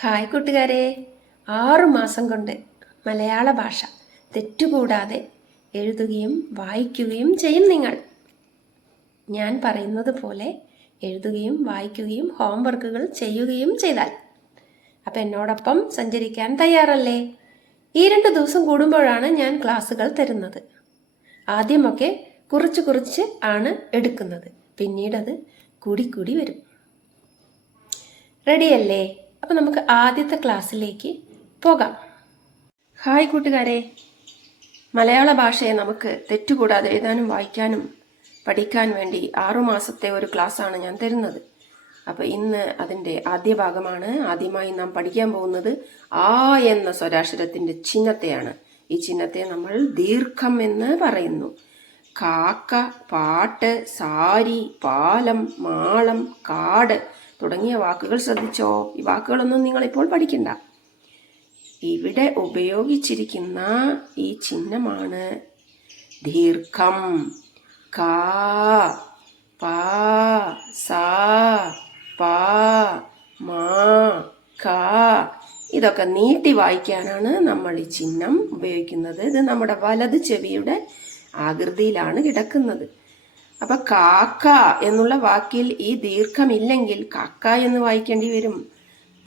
Hi കൂട്ടുകാരെ, 6 മാസം കൊണ്ട് മലയാള ഭാഷ തെറ്റുകൂടാതെ എഴുതുകയും വായിക്കുകയും ചെയ്യും നിങ്ങൾ. ഞാൻ പറയുന്നത് പോലെ എഴുതുകയും വായിക്കുകയും ഹോംവർക്കുകൾ ചെയ്യുകയും ചെയ്താൽ അപ്പം എന്നോടൊപ്പം സഞ്ചരിക്കാൻ തയ്യാറല്ലേ? ഈ 2 ദിവസം കൂടുമ്പോഴാണ് ഞാൻ ക്ലാസ്സുകൾ തരുന്നത്. ആദ്യമൊക്കെ കുറച്ച് ആണ് എടുക്കുന്നത്, പിന്നീടത് കൂടി വരും. റെഡിയല്ലേ? അപ്പം നമുക്ക് ആദ്യത്തെ ക്ലാസ്സിലേക്ക് പോകാം. ഹായ് കൂട്ടുകാരെ, മലയാള ഭാഷയെ നമുക്ക് തെറ്റുകൂടാതെ എഴുതാനും വായിക്കാനും പഠിക്കാൻ വേണ്ടി 6 മാസത്തെ ഒരു ക്ലാസ്സാണ് ഞാൻ തരുന്നത്. അപ്പോൾ ഇന്ന് അതിൻ്റെ ആദ്യ ഭാഗമാണ്. ആദ്യമായി നാം പഠിക്കാൻ പോകുന്നത് ആ എന്ന സ്വരാക്ഷരത്തിൻ്റെ ചിഹ്നത്തെയാണ്. ഈ ചിഹ്നത്തെ നമ്മൾ ദീർഘം എന്ന് പറയുന്നു. കാക്ക, പാട്ട്, സാരി, പാലം, മാളം, കാട് തുടങ്ങിയ വാക്കുകൾ ശ്രദ്ധിച്ചോ? ഈ വാക്കുകളൊന്നും നിങ്ങളിപ്പോൾ പഠിക്കണ്ട. ഇവിടെ ഉപയോഗിച്ചിരിക്കുന്ന ഈ ചിഹ്നമാണ് ദീർഘം. കാ, പാ, സാ, പാ, മാ, കാ. ഇതൊക്കെ നീട്ടി വായിക്കാനാണ് നമ്മൾ ഈ ചിഹ്നം ഉപയോഗിക്കുന്നത്. ഇത് നമ്മുടെ വലത് ചെവിയുടെ ആകൃതിയിലാണ് കിടക്കുന്നത്. അപ്പൊ കാക്ക എന്നുള്ള വാക്കിൽ ഈ ദീർഘമില്ലെങ്കിൽ കാക്ക എന്ന് വായിക്കേണ്ടി വരും.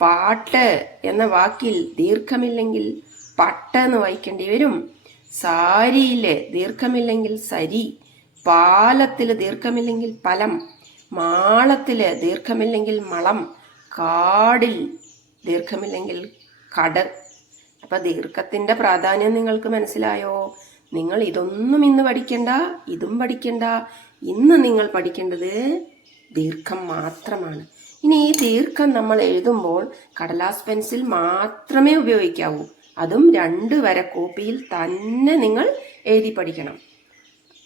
പാട്ട് എന്ന വാക്കിൽ ദീർഘമില്ലെങ്കിൽ പട്ട് എന്ന് വായിക്കേണ്ടി വരും. സാരിയില് ദീർഘമില്ലെങ്കിൽ സരി, പാലത്തില് ദീർഘമില്ലെങ്കിൽ പലം, മാളത്തില് ദീർഘമില്ലെങ്കിൽ മളം, കാടിൽ ദീർഘമില്ലെങ്കിൽ കട്. അപ്പൊ ദീർഘത്തിന്റെ പ്രാധാന്യം നിങ്ങൾക്ക് മനസ്സിലായോ? നിങ്ങൾ ഇതൊന്നും ഇന്ന് പഠിക്കണ്ട, ഇതും പഠിക്കണ്ട. ഇന്ന് നിങ്ങൾ പഠിക്കേണ്ടത് ദീർഘം മാത്രമാണ്. ഇനി ഈ ദീർഘം നമ്മൾ എഴുതുമ്പോൾ കടലാസ് പെൻസിൽ മാത്രമേ ഉപയോഗിക്കാവൂ. അതും 2 വര കോപ്പിയിൽ തന്നെ നിങ്ങൾ എഴുതി പഠിക്കണം.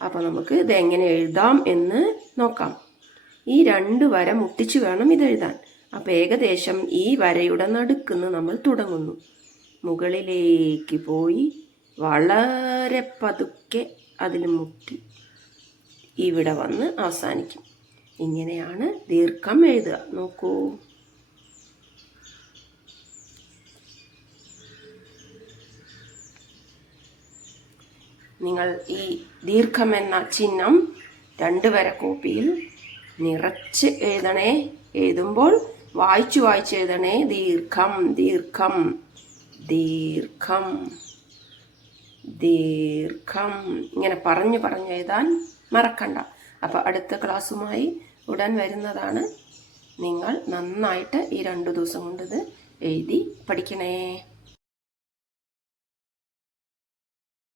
അപ്പോൾ നമുക്ക് ഇത് എങ്ങനെ എഴുതാം എന്ന് നോക്കാം. ഈ 2 വര മുട്ടിച്ച് വേണം ഇത് എഴുതാൻ. അപ്പോൾ ഏകദേശം ഈ വരയുടെ നടുക്കുന്ന് നമ്മൾ തുടങ്ങുന്നു. മുകളിലേക്ക് പോയി വളരെ പതുക്കെ അതിൽ മുട്ടി ഇവിടെ വന്ന് അവസാനിക്കും. ഇങ്ങനെയാണ് ദീർഘം എഴുതുക. നോക്കൂ, നിങ്ങൾ ഈ ദീർഘം എന്ന ചിഹ്നം 2 വര കോപ്പിയിൽ നിറച്ച് എഴുതണേ. എഴുതുമ്പോൾ വായിച്ചു എഴുതണേ. ദീർഘം, ദീർഘം, ദീർഘം, ദീർഘം. ഇങ്ങനെ പറഞ്ഞു എഴുതാൻ മറക്കണ്ട. അപ്പോൾ അടുത്ത ക്ലാസ്സുമായി ഉടൻ വരുന്നതാണ്. നിങ്ങൾ നന്നായിട്ട് ഈ 2 ദിവസം കൊണ്ട് ഇത് എഴുതി പഠിക്കണേ.